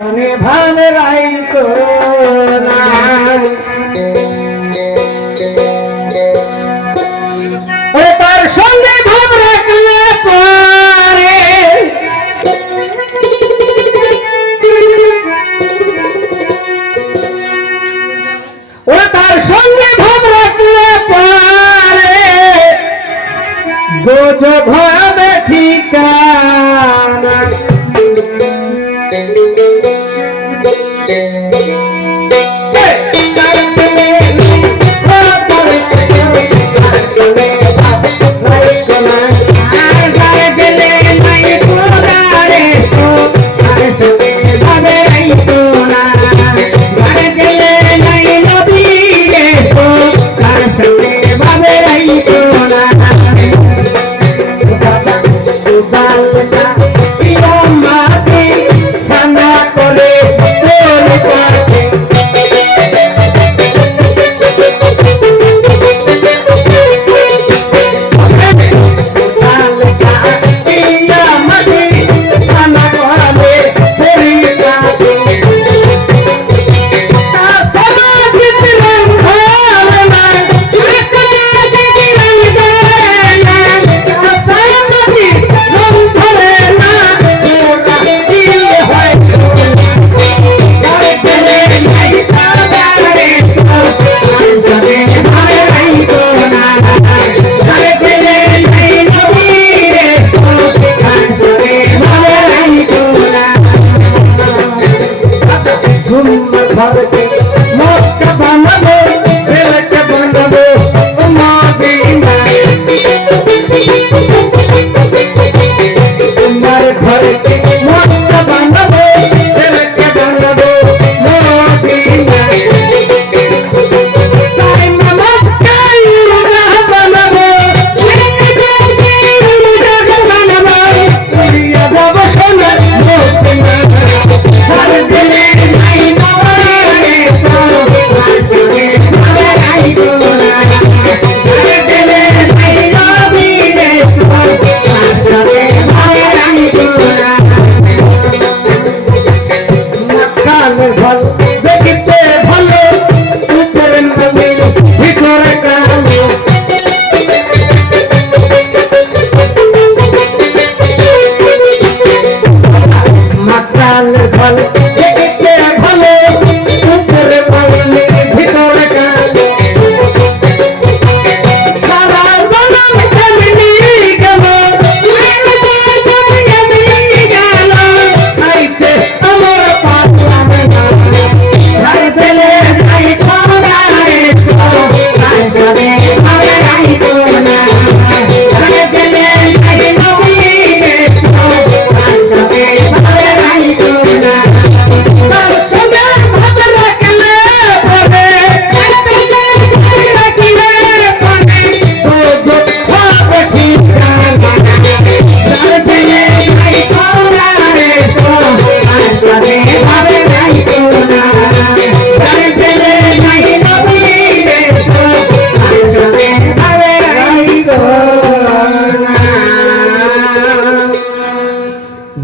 ভান রাইতো না তার সঙ্গে ভাব রাখলে পরে তার সঙ্গে ভাব রাখলে পরে দোজখ হবে ঠিকানা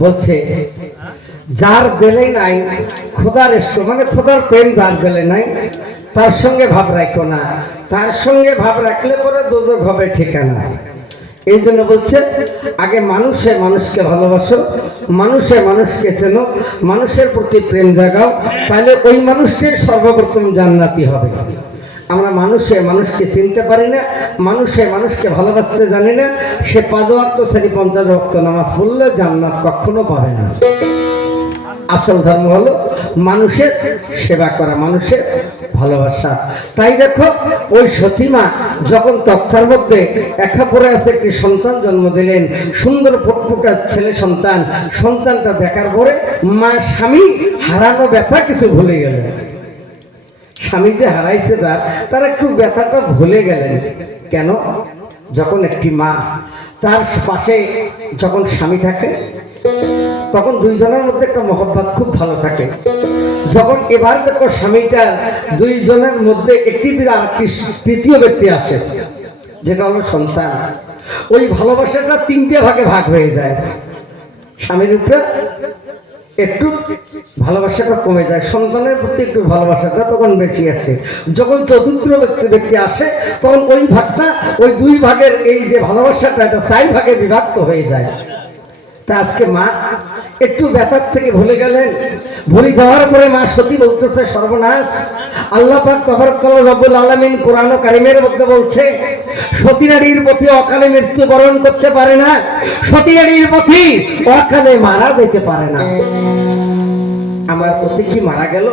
বলছে যার বেলে নাই খোদার মানে খোদার প্রেম যার বেলে নাই তার সঙ্গে ভাব রাখো না, তার সঙ্গে ভাব রাখলে পরে দোজখ হবে ঠিকানা। এই জন্য বলছে আগে মানুষে মানুষকে ভালোবাসো, মানুষে মানুষকে চেনো, মানুষের প্রতি প্রেম জাগাও, তাহলে ওই মানুষকে সর্বপ্রথম জান্নাতি হবে। আমরা মানুষে মানুষকে চিনতে পারি না, মানুষে মানুষকে ভালোবাসতে জানি না, সে 5 ওয়াক্ত শ্রেণী 50 ওয়াক্ত নামাজ পড়লে জান্নাত কখনো পাবে না। আসল ধর্ম হলো মানুষের সেবা করা, মানুষের ভালোবাসা। তাই দেখো ওই সতীমা যখন তক্তার মধ্যে একা পড়ে আছে একটি সন্তান জন্ম দিলেন, সুন্দর ফুটফুটা ছেলে সন্তান। সন্তানটা দেখার পরে মা স্বামী হারানো ব্যথা কিছু ভুলে গেলেন। স্বামী যে হারাইছে তার একটু ব্যথাটা ভুলে গেলেন। কেন? যখন একটি মা তার পাশে যখন স্বামী থাকে তখন দুইজনের মধ্যে একটা মহব্বত খুব ভালো থাকে। যখন এবার দেখো স্বামীটা দুইজনের মধ্যে একটি তৃতীয় ব্যক্তি আসে, যেটা হলো সন্তান, ওই ভালোবাসাটা 3টে ভাগে ভাগ হয়ে যায়। স্বামীর উপরে একটু ভালোবাসাটা কমে যায়, সন্তানের প্রতি একটু ভালোবাসাটা তখন বেশি আসে। যখন চতুর্থ ব্যক্তি আসে তখন ওই ভাগটা, ওই দুই ভাগের এই যে ভালোবাসাটা, এটা 4 ভাগে বিভক্ত হয়ে যায়। তা আজকে মা একটু ব্যথার থেকে ভুলে গেলেন। ভুলে যাওয়ার পরে মা সতী বলতেছে, সর্বনাশ। আল্লাহ পাক তাবারাকাল্লাহ রব্বুল আলামিন কোরআন কারীমের মধ্যে বলছে, সতী নারীর প্রতি অকালে মৃত্যুবরণ করতে পারে না, সতী নারীর প্রতি অকালে মারা যেতে পারে না। আমার প্রতি কি মারা গেল?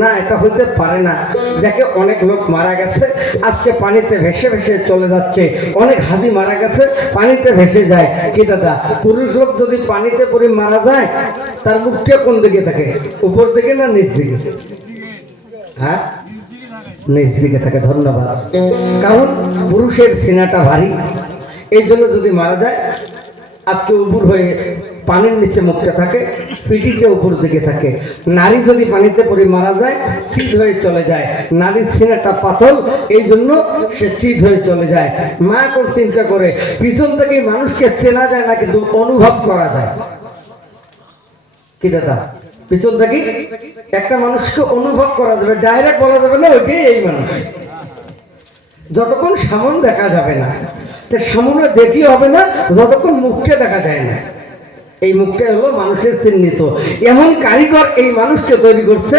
না, এটা হইতে পারে না। দেখে অনেক লোক মারা গেছে, আজকে পানিতে ভেসে ভেসে চলে যাচ্ছে। অনেক হাজি মারা গেছে, পানিতে ভেসে যায়। কি দাদা, পুরুষ লোক যদি পানিতে পড়ে মারা যায়, তার মুখটা কোন দিকে থাকে? উপর দিকে না নিচ দিকে? হ্যাঁ, নিচ দিকে থাকে। ধন্যবাদ। কারণ পুরুষের সিনাটা ভারী, এই জন্য যদি মারা যায় আজকে উপর হয়ে পানির নিচে মুখটা থাকে, পিঠিতে উপর দিকে থাকে। নারী যদি পানিতে পড়ে মারা যায়, সিধ হয়ে চলে যায়। নারীর সিনাটা পাতল, এই জন্য সে সিধ হয়ে চলে যায়। মা কোন চিন্তা করে, পিছন থেকে মানুষকে চেনা যায় না, কিন্তু অনুভব করা যায়। কি দাদা, পিছন থেকে একটা মানুষকে অনুভব করা যাবে, ডাইরেক্ট বলা যাবে না ওইটাই এই মানুষ। যতক্ষণ সামনে দেখা যাবে না, তো সামনে দেখলে হবে না যতক্ষণ মুখটা দেখা যায় না। এই মুখটা হলো মানুষের চিহ্নিত। এমন কারিগর এই মানুষকে তৈরি করছে।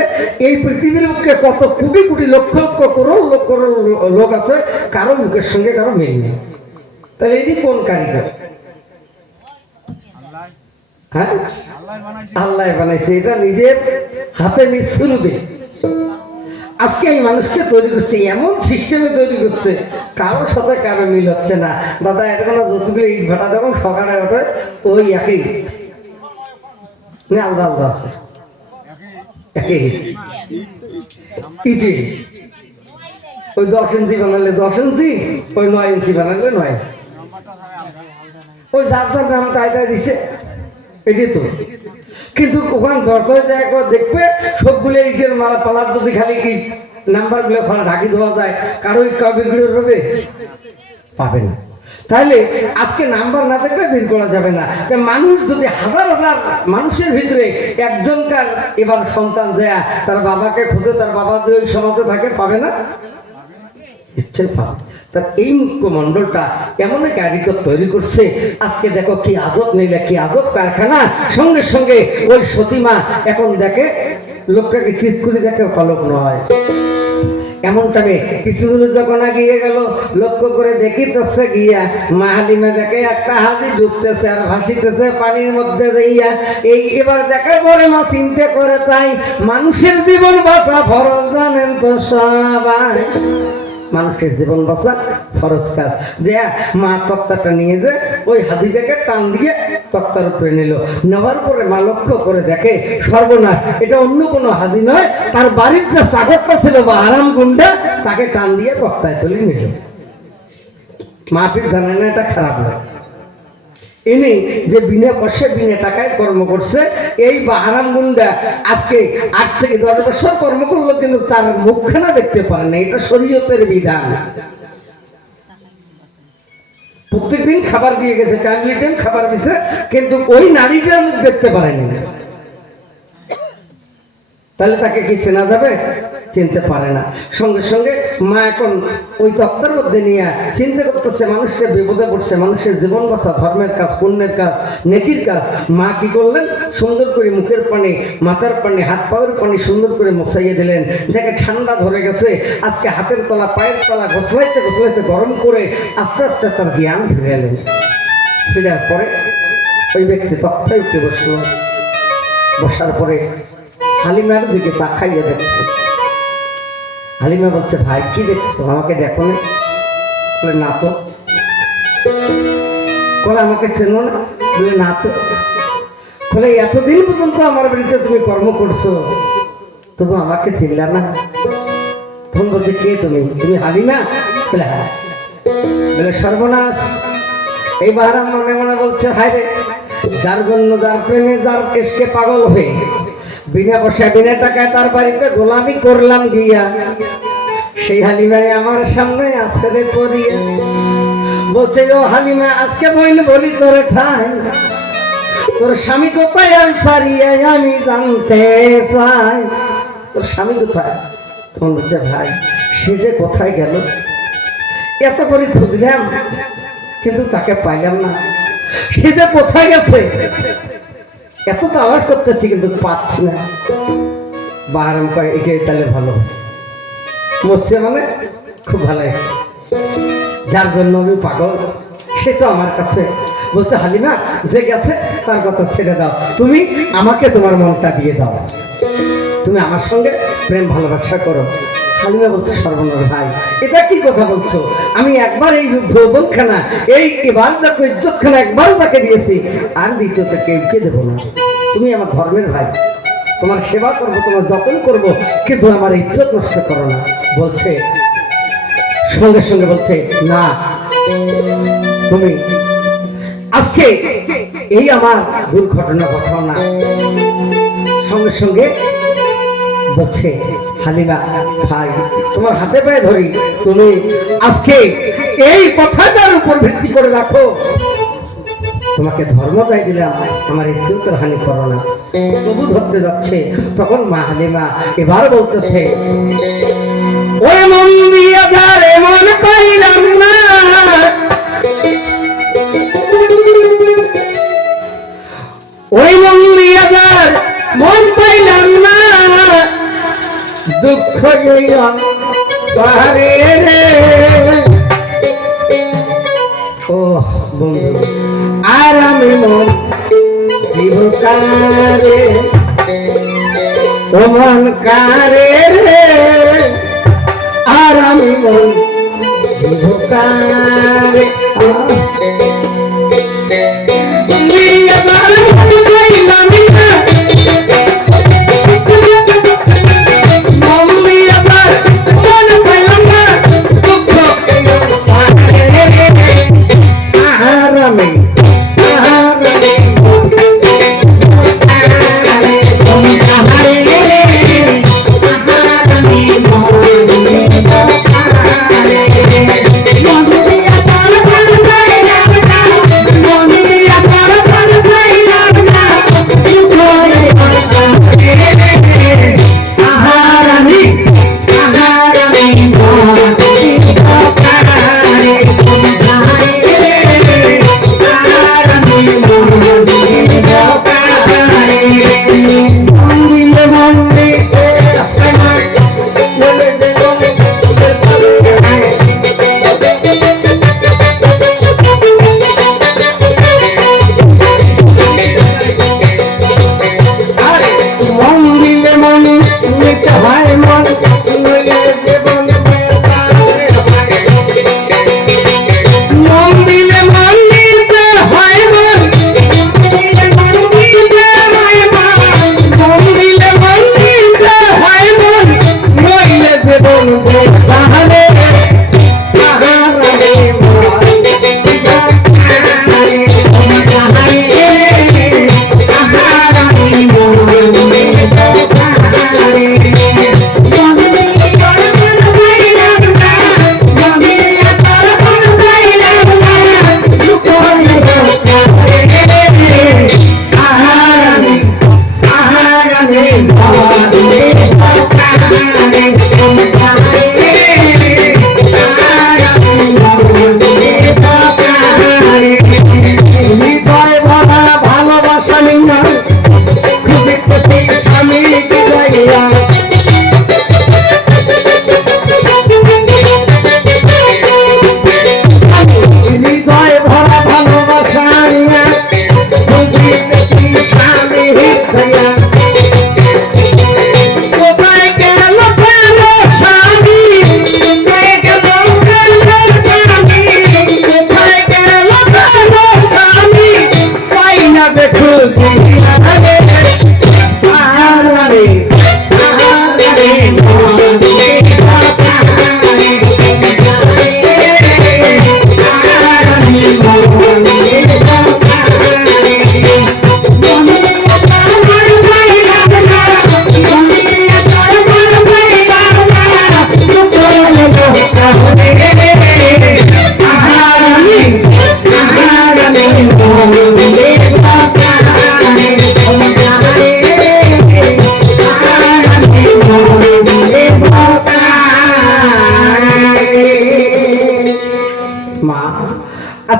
এই পৃথিবীর মুখে কত কোটি কোটি লক্ষ লক্ষ করোড় লোক আছে, কারো মুখের সঙ্গে কারো মিল নেই। তাহলে এই কোন কারিগর? হ্যাঁ, আল্লাহ বানাইছে। এটা নিজের হাতে নিজ শুরুতে আজকে এই মানুষকে তৈরি করছে, এমন সিস্টেমে তৈরি করছে, কারোর সাথে কারো মিল হচ্ছে না। দাদা, এটা কোনো যতগুলো ইট ভাটা যখন সকালে ওঠে ওই একই আলাদা আলাদা আছে, একই ইটে। ওই 10 ইঞ্চি বানালে 10 ইঞ্চি, ওই 9 ইঞ্চি বানালে 9 ইঞ্চি। ওই যার যার নাম তাই তাই দিছে, এটাই তো। কিন্তু ওখানে যত যায় দেখবে সবগুলো ইটের মালা পালার যদি খালি কি নাম্বার গুলো ছাড়া ঢাকি দেওয়া যায়, কারো বিক্রি হবে? পাবে না। তাহলে আজকে নাম্বার না দেখলে বের করা যাবে না। মানুষ যদি হাজার হাজার মানুষের ভিতরে একজনকার এবার সন্তান যায়, তার বাবাকে খুঁজে, তার বাবা যদি ওই সমাজে থাকে, পাবে না? ইচ্ছে পাবে। তার এই মুখ্যমণ্ডলটা এমন এক কারিগর তৈরি করছে। আজকে দেখো কি আজব নিলে, কি আজব কারখানা। সঙ্গে সঙ্গে ওই সতীমা এখন দেখে লোকটাকে চিৎ করে দেখে, পলক নয়। এমন টাইমে কিছু দূর যখন গিয়ে গেল, লক্ষ্য করে দেখিতেছে গিয়া মা হালিমা দেখে একটা হাজি ডুবতেছে আর ভাসিতেছে পানির মধ্যে যাইয়া। এই এবার দেখার পরে মা চিন্তা করে, তাই মানুষের জীবন বাঁচা ফরজ, জানেন তো সবাই। মানুষের জীবন বাঁচা ফরজ কাজ। যে মা তক্তাটা নিয়ে যে ওই হাজিটাকে টান দিয়ে তক্তার উপরে নিল। নেওয়ার পরে মা লক্ষ্য করে দেখে, সর্বনাশ, এটা অন্য কোনো হাজি নয়, তার বাড়ির যে চাকরটা ছিল বা আরাম গুন্ডা, তাকে টান দিয়ে তক্তায় তুলে নিল। মাহফিল জানে না এটা খারাপ নয়। ইনি যে বিনা পয়সা বিনা টাকায় কর্ম করছে, এই বাহারাম গুন্ডা আজকে 8 থেকে 10 বছর কর্ম করলো, কিন্তু তার মুখখানা দেখতে পারে না। এটা শরীয়তের বিধান। প্রত্যেকদিন খাবার দিয়ে গেছে, টাইমলি টাইম খাবার দিয়েছে, কিন্তু ওই নারীটার মুখ দেখতে পারেনি। তাহলে তাকে কি চেনা যাবে? চিনতে পারে না। সঙ্গে সঙ্গে মা এখন ওই তত্ত্বের মধ্যে নিয়ে চিন্তা করতেছে, মানুষের বিপদে পড়ছে, মানুষের জীবন বাঁচা, ধর্মের কাজ, পুণ্যের কাজ, নেকির কাজ। মা কি করলেন? সুন্দর করে মুখের পানি, মাথার পানি, হাত পায়ের পানি সুন্দর করে মোছাইয়ে দিলেন। দেখে ঠান্ডা ধরে গেছে। আজকে হাতের তলা, পায়ের তলা গোসলাইতে গোসলাইতে গরম করে আস্তে আস্তে তার জ্ঞান ফিরে এলেন। ফিরার পরে ওই ব্যক্তি তক্তায় উঠে বসল। বসার পরে হালিমার দিকে তাকাইয়া দেখছে। হালিমা বলছে, ভাই কি দেখছো? আমাকে দেখো না? বলে না তো। বলে আমাকে চেনো না? বলে না তো। বলে এতদিন পর্যন্ত আমার বাড়িতে তুমি কর্ম করছো, তবু আমাকে চিনলা না? তখন বলছে, কে তুমি? তুমি হালিমা? বলে হ্যাঁ। বলে সর্বনাশ। এইবার মনে মনে বলছে, হায় রে, যার জন্য, যার প্রেমে, যার কেশকে পাগল হয়ে বিনা পয়সা বিনা টাকায় তার বাড়িতে গোলামি করলাম গিয়া, সেই হালিমাই আমার সামনে আছে রে পড়িয়া। বলছে, ও হালিমা, আজকে বলি তোরে ঠাই, তোর স্বামী কোথায় আনসারিয়ে আমি জানতে চাই। তোর স্বামী কোথায়? তখন বলছে ভাই সে যে কোথায় গেল, এত করে খুঁজলাম কিন্তু তাকে পাইলাম না। সে যে কোথায় গেছে, এত তো আওয়াজ করতেছি কিন্তু পাচ্ছি না। বাহারাম কয় এটাই তাহলে ভালো হচ্ছে, মরছে মানে খুব ভালো হয়েছে। যার জন্য আমি পাগল সে তো আমার কাছে। বলছে হালিমা যে গেছে তার কথা ছেড়ে দাও, তুমি আমাকে তোমার মনটা দিয়ে দাও, তুমি আমার সঙ্গে প্রেম ভালোবাসা করো। হালিমা বলছে সর্বনাশ ভাই এটা কি কথা বলছো, আমি একবার এই যৌবনখানা এই এবার দেখো ইজ্জতখানা একবারও তাকে দিয়েছি, আর দ্বিতীয়তে কেউকে দেবো না। তুমি আমার ধর্মের ভাই, তোমার সেবা করবো, তোমার যত্ন করবো, কিন্তু আমার ইজ্জত নষ্ট করো না। বলছে সঙ্গে সঙ্গে বলছে না, তুমি আজকে এই আমার দুর্ঘটনা ঘটাও না। সঙ্গে সঙ্গে বলছে হালিমা ভাই তোমার হাতে পায়ে ধরি, তুমি আজকে এই কথাটার উপর ভিত্তি করে রাখো, তোমাকে ধর্ম দায় দিলাম, আমার ইজ্জতের হানি করো না। তবু ধরতে যাচ্ছে, তখন মা হালিমা এবার বলতেছে ওই মন দিয়া ধারে মন পাইলাম না, ওই মন দিয়া ধার মন পাইলাম না, দুঃখ গেলাম তারে রে। ও বন্ধু আর আমি মন দিব কারে, ও মন কারে রে, আর আমি মন দিব কারে।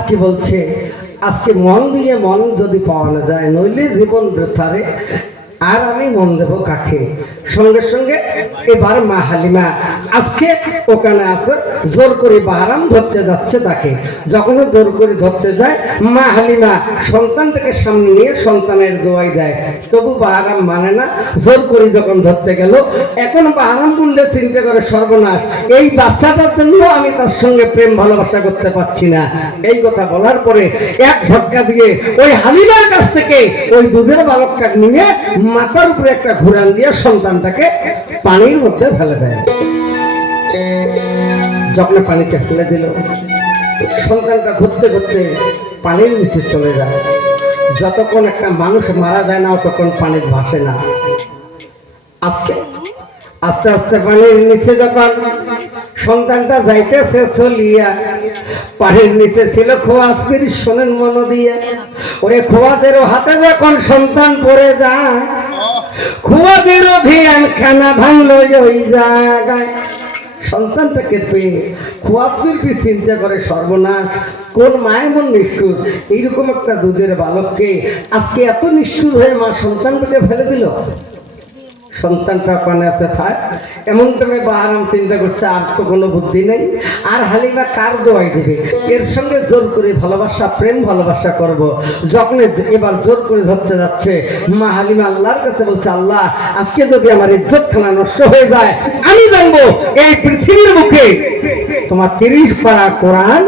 আজকে বলছে আজকে মন দিয়ে মন যদি পাওয়া না যায় নইলে জীবন বৃথারে, আর আমি মন দেব কাকে? সঙ্গে সঙ্গে এবার মা হালিমা আজকে ওখানে আছে, জোর করে বাহারাম ধরতে যাচ্ছে তাকে। যখন জোর করে ধরতে যায় মা হালিমা সন্তানটাকে সামনে নিয়ে সন্তানের দোয়াই দেয়, তবু বাহারাম মানে না। জোর করে যখন ধরতে গেল, এখন বাহারাম বললে চিন্তা করে সর্বনাশ, এই বাচ্চাটার জন্য আমি তার সঙ্গে প্রেম ভালোবাসা করতে পারছি না। এই কথা বলার পরে এক ঝটকা দিয়ে ওই হালিমার কাছ থেকে ওই দুধের বালকটা নিয়ে মাথার উপরে একটা ঘুরান দিয়ে সন্তানটাকে পানির মধ্যে ফেলে দেয়। যখন পানিতে ফেলে দিল, সন্তানটা ঘুরতে ঘুরতে পানির নিচে চলে যায়। যতক্ষণ একটা মানুষ মারা যায় না ততক্ষণ পানি ভাসে না। আস্তে আস্তে আস্তে পানির নিচে যখন সন্তানটা যাইতেছে চলিয়া, পানির নিচে ছিল খোয়াজের শোনেন মন দিয়া, ওরে খোয়াদের হাতে যখন সন্তান পড়ে যায়, খোয়াদের ধ্যান খানা ভাঙলো ওই জায়গায়। সন্তানটাকে পেয়ে খোয়াজের কি চিন্তা করে সর্বনাশ, কোন মায়ের মন নিষ্ঠুর, এইরকম একটা দুধের বালককে আজকে এত নিষ্ঠুর হয়ে মা সন্তানটাকে ফেলে দিল। সন্তানটা পানাতে থাক, এমন টাইমে বাহারাম চিন্তা করছে আর তো কোনো বুদ্ধি নেই, আর হালিমা কার দোয়াই দেবে, এর সঙ্গে জোর করে ভালোবাসা প্রেম ভালোবাসা করব। যখন এবার জোর করে ধরতে যাচ্ছে, মা হালিমা আল্লাহর কাছে বলছে, আল্লাহ আজকে যদি আমার ইজ্জতখানা নষ্ট হয়ে যায়, আমি জানবো এই পৃথিবীর মুখে তোমার 30 পারা কোরআন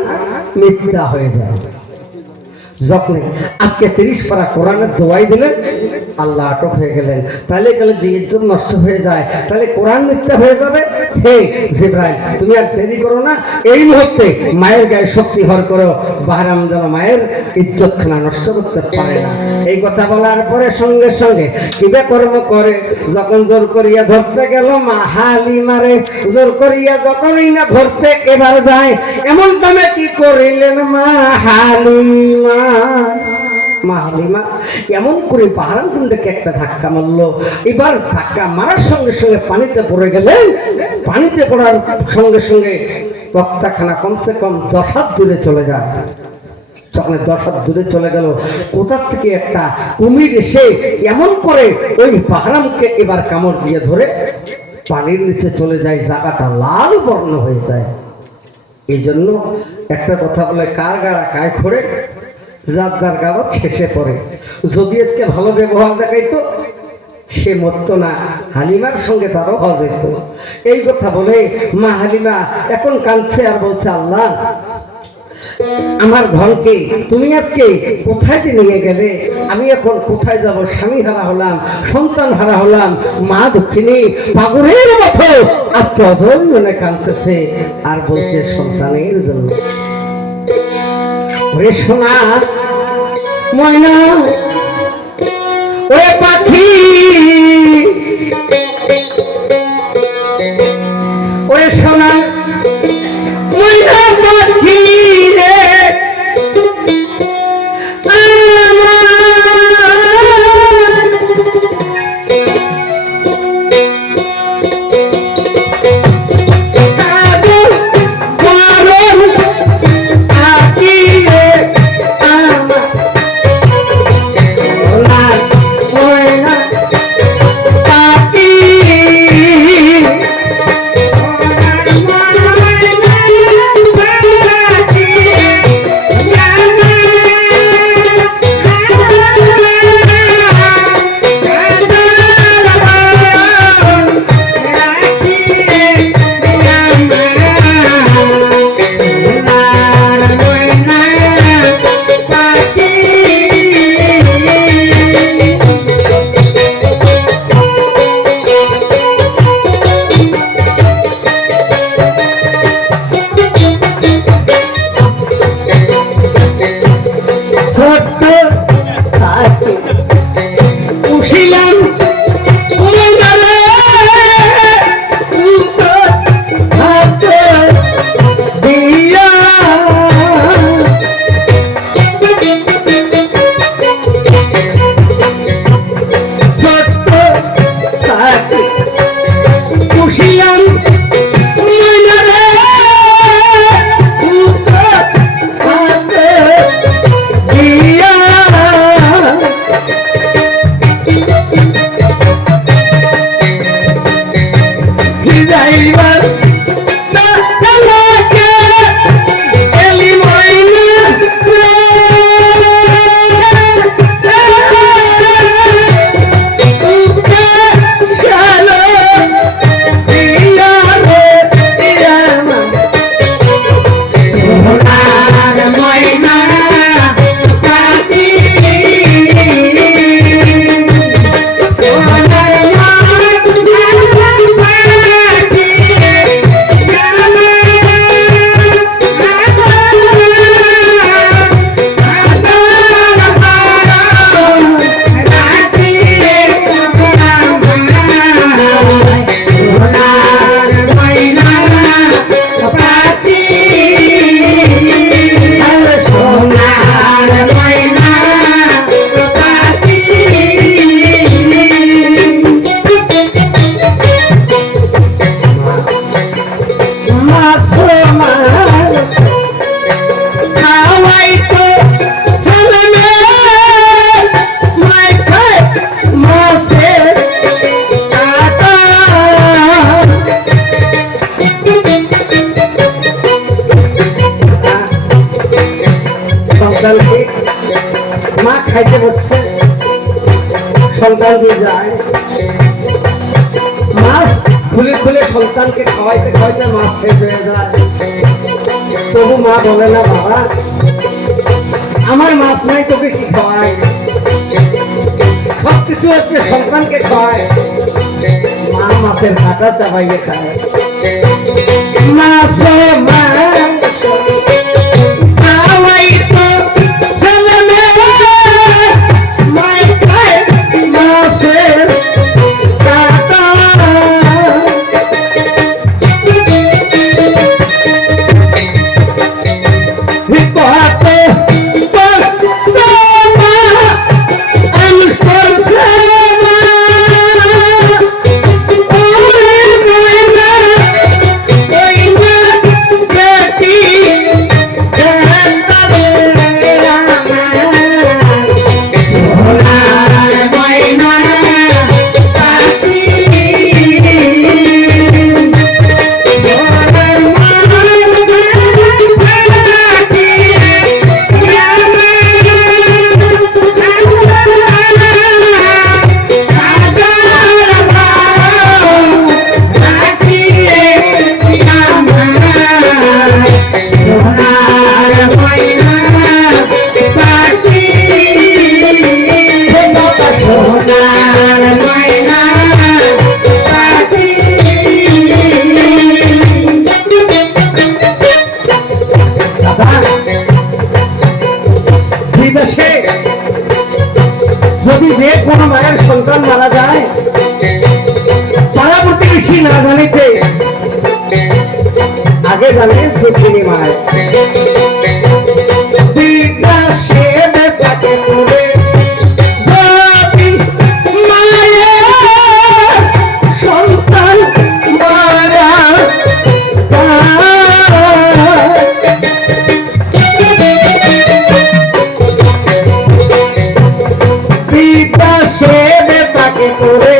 মিথ্যা হয়ে যায়। যখন আজকে 30 পারা কোরআনের দোয়াই দিলেন, আল্লাহ আটক হয়ে গেলেন। তাহলে গেলে যে ইজ্জত নষ্ট হয়ে যায়, তাহলে কোরআন মিথ্যা হয়ে যাবে। হে জিবরাইল, তুমি আর দেরি করো না, এই মুহূর্তে মায়ের গায়ে শক্তি হর করো, বাহরাম যেন মায়ের ইজ্জতখানা নষ্ট করতে পারে না। এই কথা বলার পরে সঙ্গে সঙ্গে কিবা কর্ম করে যখন জোর করিয়া ধরতে গেল মা হালিমারে, জোর করিয়া যখনই না ধরতে এবার যায়, এমন দামে কি করিলেন মা হালিমা। মা হালিমা এমন করে বাহারাম কুণ্ডকে একটা ধাক্কা মারলো। এবার ধাক্কা মারার সঙ্গে সঙ্গে পানিতে পড়ে গেলেন। পানিতে পড়ার সঙ্গে সঙ্গে রক্তখানা কমসে কম 10 হাত দূরে চলে যায়। যখন 10 হাত দূরে চলে গেল, কোথা থেকে একটা কুমির এসে এমন করে ওই বাহারামকে এবার কামড় দিয়ে ধরে পানির নিচে চলে যায়, জায়গাটা লাল বর্ণ হয়ে যায়। এই জন্য একটা কথা বলে, কার গাড়া কায় খড়ে, যার যার গাড়া শেষে পড়ে। যদি আজকে ভালো ব্যবহার দেখাইতো সে মরতো না, হালিমার সঙ্গে তারও হজ হইত। এই কথা বলে মা হালিমা এখন কাঁদছে আর বলছে, আল্লাহ আমার ধনকে তুমি আজকে কোথায় নিয়ে গেলে, আমি এখন কোথায় যাব? স্বামী হারা হলাম, সন্তান হারা হলাম, মা দুঃখিনী পাগলের মতো আজকে অধর মনে কাঁদতেছে আর বলছে সন্তানের জন্য। ওরে সোনা ময়না, ওরে পাখি, ওরে সোনা ময়না পাখি রে, যাইবার তালাকে এলি ময়না শালো দিয়া রে আমার সোনার ময়না মা খাইতে বসছে সন্তান দিয়ে যায় মাছ খুলে খুলে সন্তানকে খাওয়াইতে খাওয়াইতে মাছ শেষ হয়ে যায় তবু মা বলে না বাবা আমার মাছ নাই তোকে কি খাওয়াই সবকিছু হচ্ছে সন্তানকে খাওয়ায় মা মাছের কাঁটা চাবাইয়ে খায় মাছ মাংস যদি যে কোনো মায়ের সন্তান মারা যায় পাড়া প্রতিবেশী না জানিতে আগে জানে দুঃখিনী মায় বিদেশে তাকে করে যদি মায়ের সন্তান মারা করে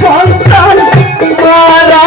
সন্তান মারা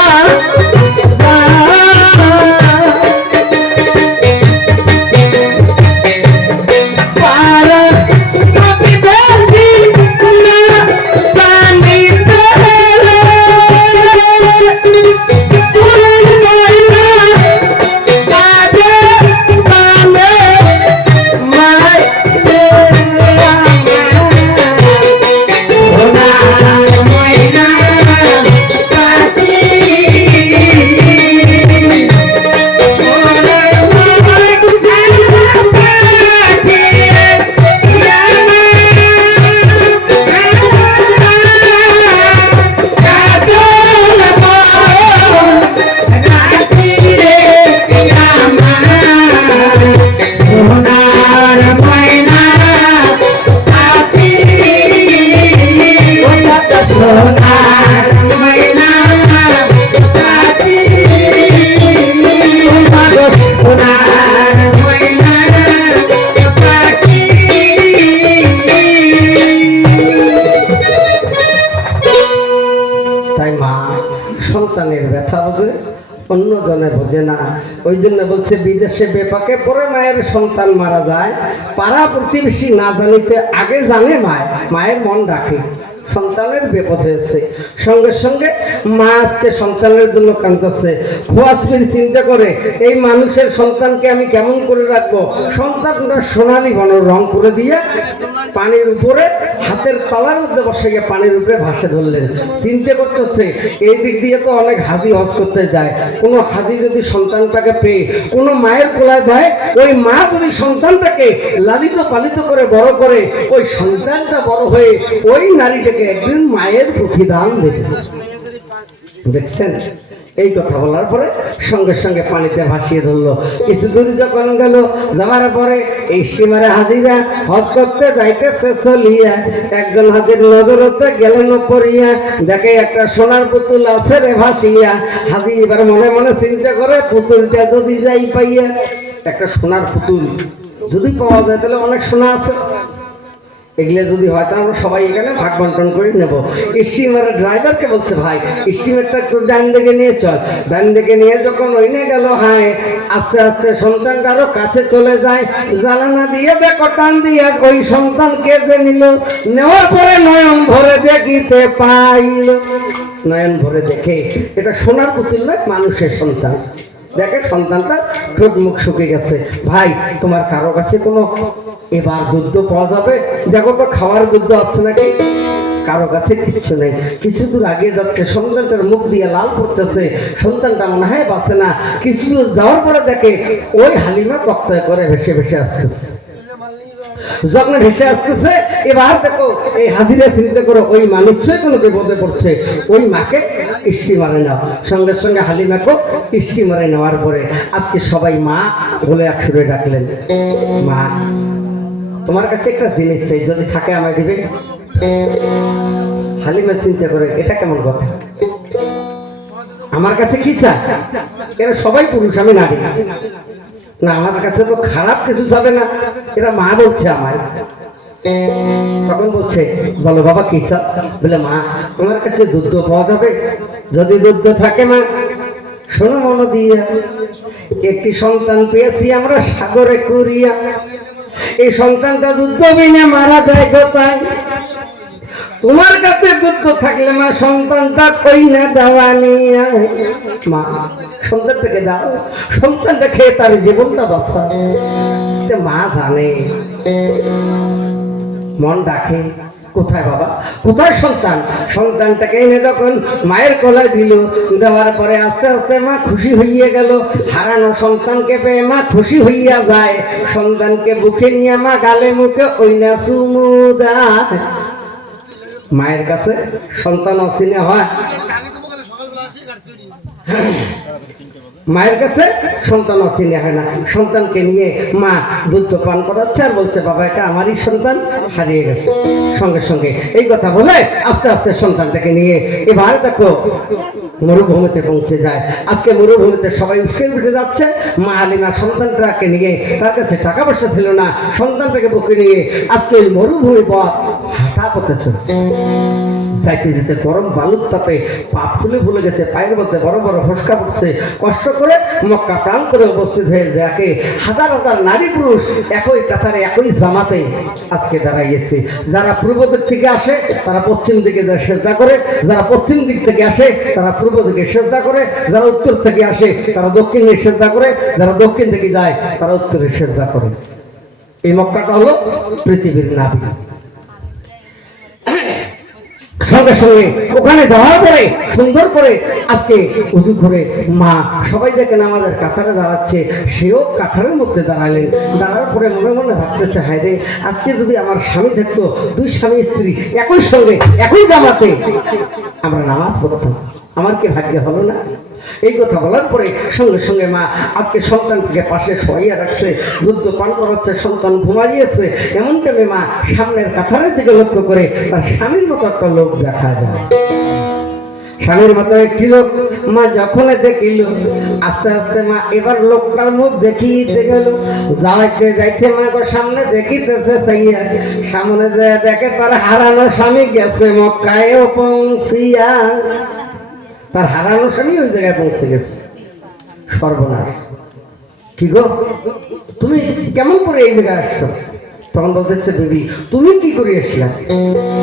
সন্তানের ব্যথা বোঝে, অন্য জনে বোঝে না। ওই জন্য বলছে বিদেশে বেপাকে পরে মায়ের সন্তান মারা যায়, পাড়া প্রতিবেশী না জানিতে আগে জানে মায়ের মন রাখে। সন্তানের বিপদ হয়েছে, সঙ্গে সঙ্গে মা আজকে সন্তানের জন্য কাঁদতেছে। খোয়াজবির চিন্তা করে এই মানুষের সন্তানকে আমি কেমন করে রাখবো। সন্তানটা সোনালি বন রং করে দিয়ে পানির উপরে হাতের তলার মধ্যে বসে গিয়ে পানির উপরে ভাসে ধরলেন। চিন্তা করতেছে এই দিক দিয়ে তো অনেক হাজি হজ করতে যায়, কোনো হাজি যদি সন্তানটাকে পেয়ে কোনো মায়ের কোলায় দেয়, ওই মা যদি সন্তানটাকে লালিত পালিত করে বড় করে, ওই সন্তানটা বড় হয়ে ওই নারীটাকে একদিন মায়ের প্রতিদান দেবে। দেখছেন? এই কথা বলার পরে সঙ্গে সঙ্গে পানিতে ভাসিয়ে ধরলো। কিছু দূর যখন গেল, যাওয়ার পরে এই সীমারে হাজিরা হজ করতে যাইতেছে চলিয়া, একজন হাজির নজরতে গেলেন পড়িয়া, দেখে একটা সোনার পুতুল আছে রে ভাসিয়া। হাজি এবার মনে মনে চিন্তা করে, পুতুলটা যদি যাই পাইয়া, একটা সোনার পুতুল যদি পাওয়া যায় তাহলে অনেক সোনা আছে, এগুলো যদি হয় তাহলে আমরা সবাই এখানে ভাগ বন্টন করে নেব। স্টিমারের ড্রাইভারকে বলছে, ভাই স্টিমারটা একটু ডান দিকে নিয়ে চল। ডান দিকে নিয়ে যখন ওই নিয়ে গেল, হায় আস্তে আস্তে সন্তানটা আরো কাছে চলে যায়। জ্বালানা দিয়ে দেখো টান দিয়ে ওই সন্তানকে যে নিল, নেওয়ার পরে নয়ন ভরে দেখিতে পাইল। নয়ন ভরে দেখে এটা সোনার পুতুল নয়, মানুষের সন্তান। দেখে সন্তানটা ঠোঁট মুখ শুকিয়ে গেছে। ভাই তোমার কারো কাছে কোনো এবার দুধ পাওয়া যাবে? দেখো তো খাওয়ার দুধ আছে নাকি? কারো কাছে কিচ্ছু নেই। কিছু দূর আগে যাচ্ছে, সন্তানটার মুখ দিয়ে লাল পড়তেছে, সন্তানটা মনে হয় বাঁচে না। কিছু দূর যাওয়ার পরে দেখে ওই হালিমা কক্তায় করে ভেসে ভেসে আসতেছে। যখন ভেসে আসতেছে, এবার দেখো এই হাজিরা চিন্তা করো ওই মা নিশ্চয়ই কোনো বিপদে পড়ছে, ওই মাকে স্টিমারে নাও। সঙ্গে সঙ্গে হালিমাকে স্টিমারে নেওয়ার পরে আজকে সবাই মা বলে একসুরে ডাকলেন, মা তোমার কাছে একটা জিনিস চাই, যদি থাকে আমায় দিবে। হালিমা চিন্তা করে এটা কেমন কথা, আমার কাছে কি চায়? এরা সবাই পুরুষ, আমি নারী না, আমার কাছে তো খারাপ কিছু যাবে না, এরা মা বলছে আমায়। তখন বলছে, বলো বাবা কি চাও? বলে, মা তোমার কাছে দুধ পাওয়া যাবে? যদি দুধ থাকে মা, শোনো মনো দিয়া, একটি সন্তান পেয়েছি আমরা সাগরে কুরিয়া, এই সন্তানটা দুধ বিনা মারা যায় কোথায়? তোমার কাছে দুধ থাকলে মা সন্তানটা কই না দেওয়া নিয়ে, মা সন্তানটাকে দাও, সন্তানটা খেয়ে তার জীবনটা বাঁচা। মা জানে, মন ডাকে, কোথায় বাবা, কোথায় সন্তান? সন্তানটাকে এনে যখন মায়ের কোলায় দিল, দেওয়ার পরে আস্তে আস্তে মা খুশি হইয়া গেল। হারানো সন্তানকে পেয়ে মা খুশি হইয়া যায়। সন্তানকে বুকে নিয়ে মা গালে মুখে ওই না চুমু দেয়। মায়ের কাছে সন্তান অচিনে হয়, মায়ের কাছে সন্তান অচিনে হয় না। সন্তানকে নিয়ে মা দুধ পান করাচ্ছে আর বলছে, বাবা এটা আমারই সন্তান, হারিয়ে গেছে। সঙ্গে সঙ্গে এই কথা বলে আস্তে আস্তে সন্তানটাকে নিয়ে এবার দেখো মরুভূমিতে পৌঁছে যায়। আজকে মরুভূমিতে সবাই উঠে উঠে যাচ্ছে। মা হালিমার সন্তানটাকে নিয়ে, তার কাছে টাকা পয়সা ছিল না, সন্তানটাকে বুকে নিয়ে আজকে ওই মরুভূমি পথ হাঁটা পথে চলছে। যাইতে যেতে গরম বালুর তাপে পা ফুলে ভুলে গেছে, পায়ের মধ্যে বড় বড় ফসকা পড়ছে। কষ্ট করে মক্কা প্রান্তরে উপস্থিত হয়ে দেখে হাজার হাজার নারী পুরুষ একই কাতারে একই জামাতে আজকে দাঁড়াইয়েছে। যারা পূর্ব দিক থেকে আসে তারা পশ্চিম দিকে সেজদা করে, যারা পশ্চিম দিক থেকে আসে তারা পূর্ব দিকে সেজদা করে, যারা উত্তর থেকে আসে তারা দক্ষিণে সেজদা করে, যারা দক্ষিণ থেকে যায় তারা উত্তরে সেজদা করে। এই মক্কাটা হলো পৃথিবীর নাভি। সঙ্গে সঙ্গে ওখানে যাওয়ার পরে সুন্দর করে আজকে উজু করে মা সবাই দেখেন আমাদের কাতারে দাঁড়াচ্ছে, সেও কাতারের মধ্যে দাঁড়ালেন। দাঁড়ার পরে মনে মনে ভাবতেছে, হায় রে আজকে যদি আমার স্বামী থাকতো, দুই স্বামী স্ত্রী একই সঙ্গে একই জামাতে আমরা নামাজ পড়তাম, আমার কি ভাগ্য হলো না? এই কথা বলার পরে সঙ্গে সঙ্গে মা আজকে সন্তানকে পাশে শোয়াইয়া রাখছে, দুধ পান করাচ্ছে, সন্তান ঘুমাইয়েছে। এমন টাইমে মা সামনের কাতারের দিকে লক্ষ্য করে তার স্বামীর মতো একটা লোক দেখা যায়। স্বামীর মতো একটি লোক মা যখন দেখিল, আস্তে আস্তে মা এবার লোকটার মুখ দেখিতে গেল। যাইতে যাইতে মা সামনে দেখিতেছে, সাইয়া সামনে যে দেখে তার হারানো স্বামী গেছে মক্কায় পৌঁছিয়া। তার হারানো স্বামী ওই জায়গায় পৌঁছে গেছে। সর্বনাশ, কি গো তুমি কেমন করে এই জায়গায় আসছো? তখন বলতেছে বিবি তুমি কি করে এসলাম?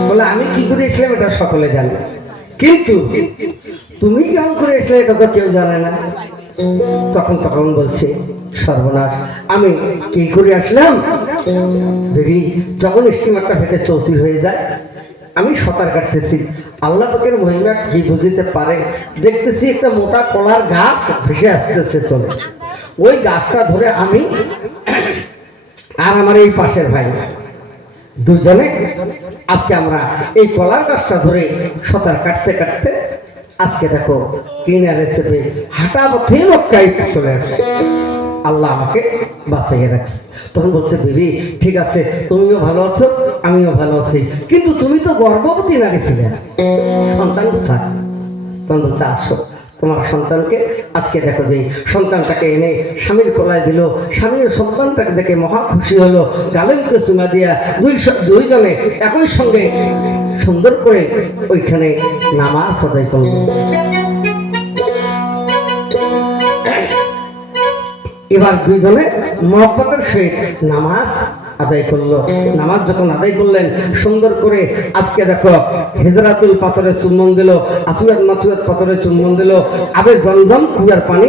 বলে আমি কি করে এসলাম এটা সকলে জানে, কিন্তু তুমি কেমন করে এসলে এটা তো কেউ জানে না। তখন বলছে সর্বনাশ, আমি কি করে আসলাম? বেবি যখন স্টিমারটা ফেটে চৌচির হয়ে যায়, আমি সাঁতার কাটতেছি, আল্লাহ পাকের মহিমা কি বুঝিতে পারে, দেখতেছি একটা মোটা কলার গাছ ভেসে আসতেছে চলে। ওই গাছটা ধরে আমি আর আমার এই পাশের ভাই দুজনে আজকে আমরা এই কলার গাছটা ধরে সাঁতার কাটতে কাটতে আজকে দেখো কিনারে চেপে হাঁটা পথে মক্কায় চলে আসছে। আল্লাহ আমাকে বাঁচিয়ে রাখছে। তখন বলছে বিবি ঠিক আছে, তুমিও ভালো আছো, আমিও ভালো আছি, কিন্তু তুমি তো গর্ভবতী নারী ছিলে, সন্তান কোথায়? তখন বলছে আসো তোমার সন্তানকে আজকে দেখো, যে সন্তানটাকে এনে স্বামীর কোলায় দিল, স্বামীর সন্তানটাকে দেখে মহা খুশি হলো, গালেমকে চুমা দিয়া দুইজনে একই সঙ্গে সুন্দর করে ওইখানে নামাজ আদায় করল। এবার দুইজনে মহব্বতের সহিত নামাজ আদায় করলো। নামাজ যখন আদায় করলেন সুন্দর করে, আজকে দেখো হিজরাতুল পাথরে চুম্বন দিল, আসুয়াত মাসুয়াত পাথরে চুম্বন দিল, আবে জমজম কুয়ার পানি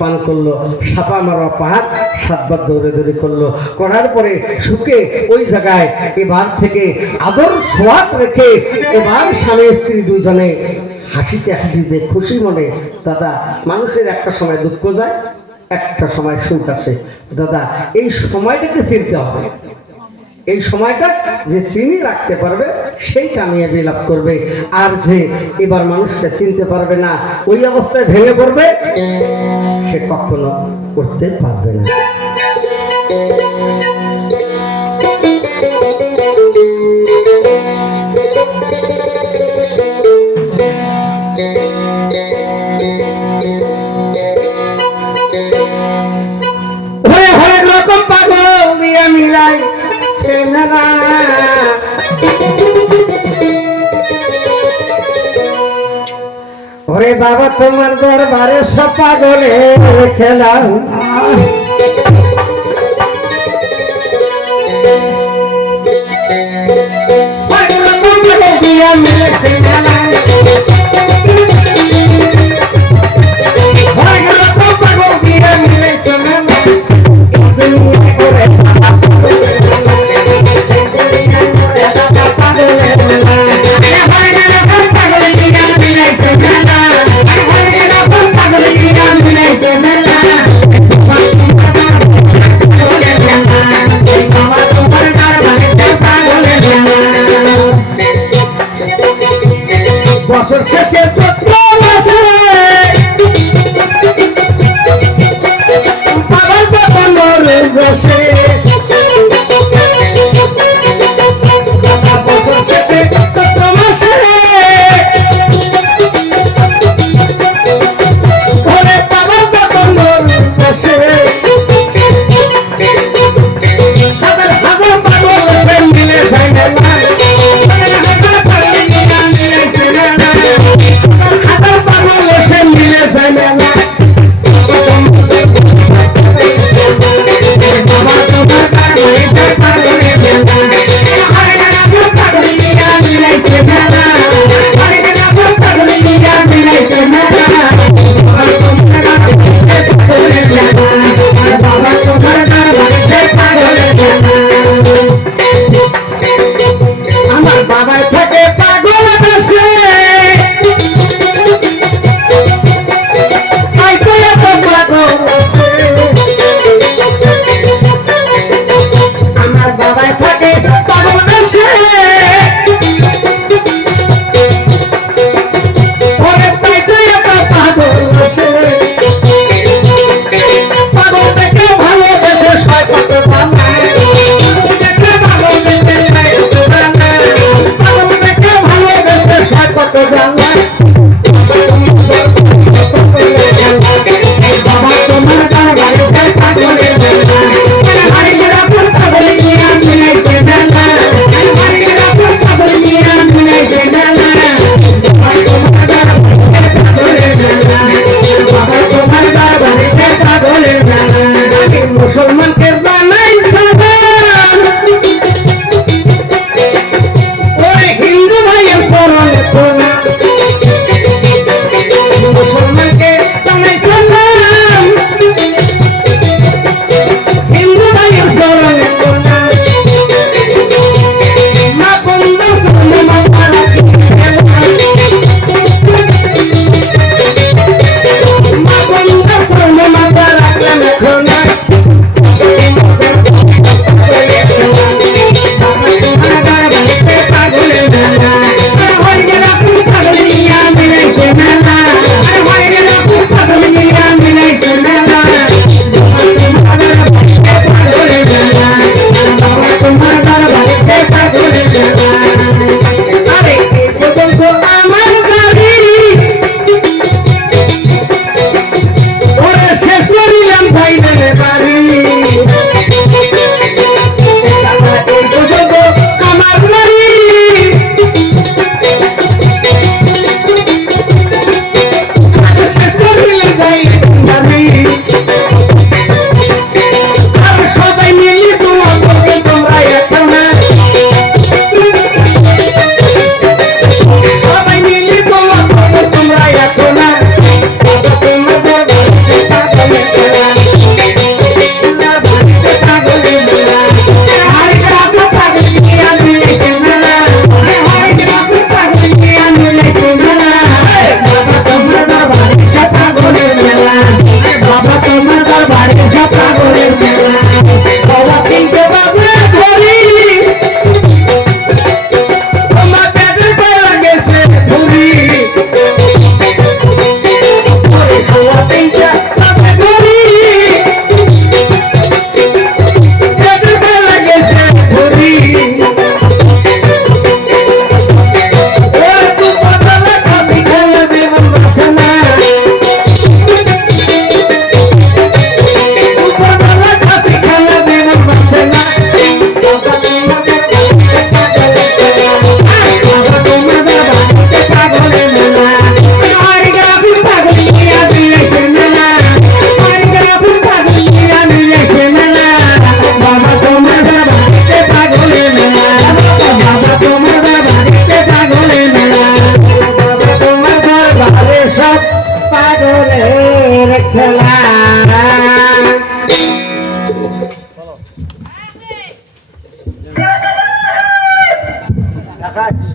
পান করলো, সাপা মারা পাহাড় 7 বার দৌড়ে করলো, করার পরে সুখে ওই জায়গায় এবার থেকে আদর সোয়াদ রেখে এবার স্বামী স্ত্রী দুইজনে হাসিতে হাসিতে খুশি মনে। দাদা মানুষের একটা সময় দুঃখ যায়, একটা সময় সুখ আসে। দাদা এই সময়টাকে চিনতে হবে, এই সময়টা যে চিনি রাখতে পারবে সেই কামিয়াবি লাভ করবে। আর যে এবার মানুষকে চিনতে পারবে না, ওই অবস্থায় ভেঙে পড়বে, সে কখনো করতে পারবে না। হরেক রকম পাগল দিয়ে মিলাই সে মেলা, ওরে বাবা তোমার দরবারে সব পাগলের খেলা, হরেক রকম পাগল দিয়ে মিলাই সে মেলা, হরেক রকম পাগল দিয়ে মিলাই সে মেলা, বছর শেষে চৈত্র মাসে পাগল যখন মরে বসে, বছর শেষে চৈত্র মাসে ঘরে পাগল যখন মরে বসে, হাজার হাজার পাগল সে মিলে যায় না, হাজার হাজার পাগল মিলে যায় না, সব পাগলের খেলা। দেখায়